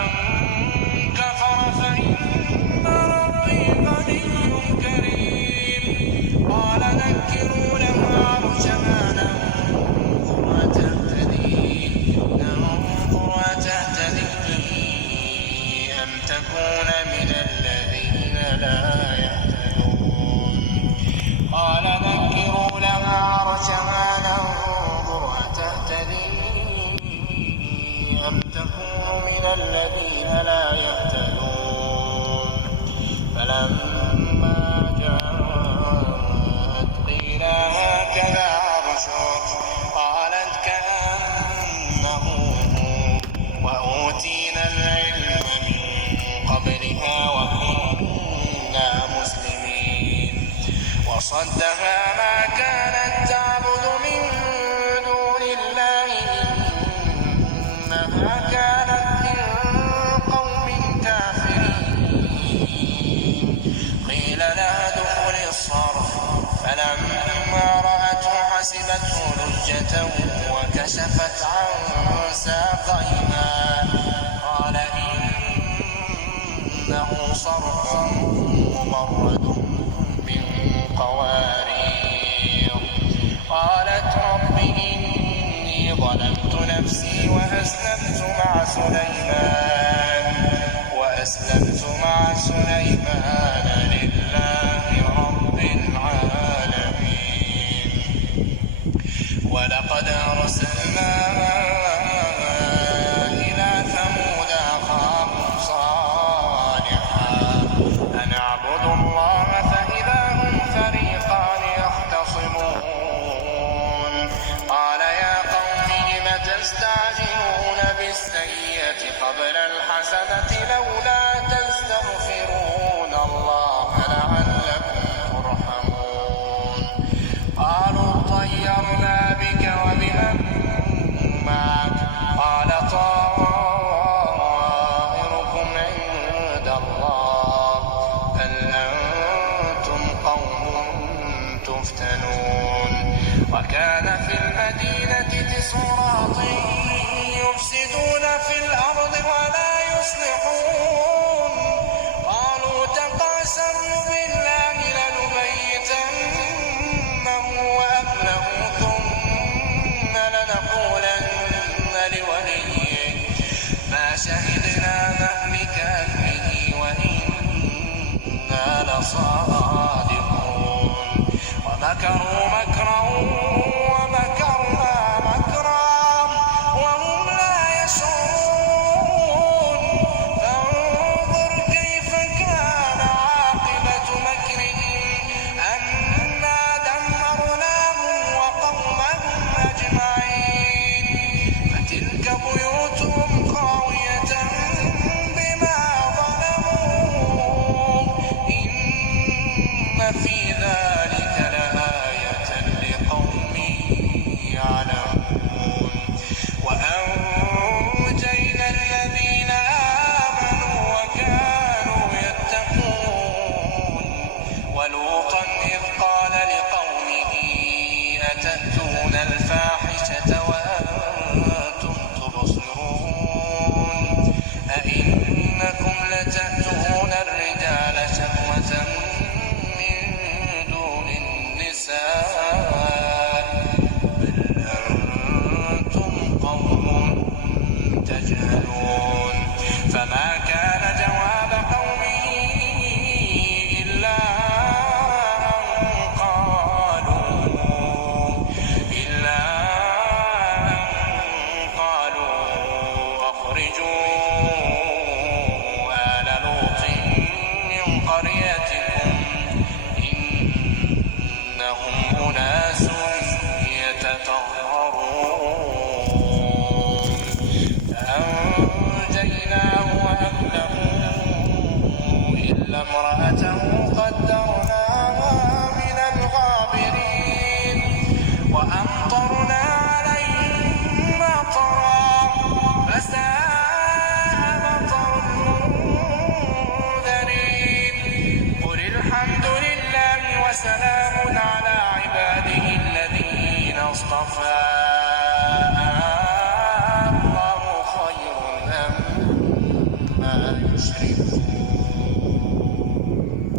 ومن كفر فإن ربي غني كريم. قال نكروا له عرشها ننظر أتهتدي أم تكون من الذين لا يهتدون. قال نكروا لها عرشها ننظر أتهتدي أم تكون من الذين لا يهتدون. فلما جاءت قيل هكذا عرشك قالت كأنه وأوتينا العلم من قبلها وكنا مسلمين. وصدها ما كانت تعبد من دون الله إنها كانت من قوم كافرين. قيل لها ادخل الصرح فلما رأته حسبته لجة وكشفت عن ساقيها قال إنه صرح ممرد من قوارير. قالت رب إني ظلمت نفسي وأسلمت مع سليمان لله رب العالمين. ولقد أرسلنا إلى ثمود أخاهم صالحا أن اعبدوا الله فإذا هم فريقان يختصمون. قال يا قوم لم تستعجلون بالسيئة قبل الحسنة لولا تستغفرون الله لعلكم ترحمون. قالوا طيرنا بك وبمن معك قال طائركم عند الله بل أنتم قوم تفتنون. وكان في المدينة 9 رهط يفسدون في الأرض ولا يصلحون. قالوا تقاسموا بالله لنبيتنه وأهله ثم لنقولن لوليه ما شهدنا مهلك أهله وإنا لصادقون. ومكروا مكرا ومكرنا مكرا وهم لا يشعرون. فانظر كيف كان عاقبة مكرهم أنا دمرناهم وقومهم أجمعين. فتلك بيوتهم خاوية بما ظلموا إن في ذلك لآية لقوم يعلمون. وأنجينا الذين آمنوا وكانوا يتقون. ولوطا إذ قال لقومه أتأتون الفاحشة وأنتم تبصرون أئنكم لتأتون الرجال شهوة من دون النساء بل أنتم قوم تجهلون. فما كان جواب قومه إلا أن قالوا أخرجوا آل لوط من قريتكم إنهم أناس يتطهرون. فأنجيناه وأهله إلا امرأته قدرناها من الغابرين. وأمطرنا عليهم مطرا فساء مطر المنذرين. قل الحمد لله وسلام على عباده الذين اصطفى الله خير يشركون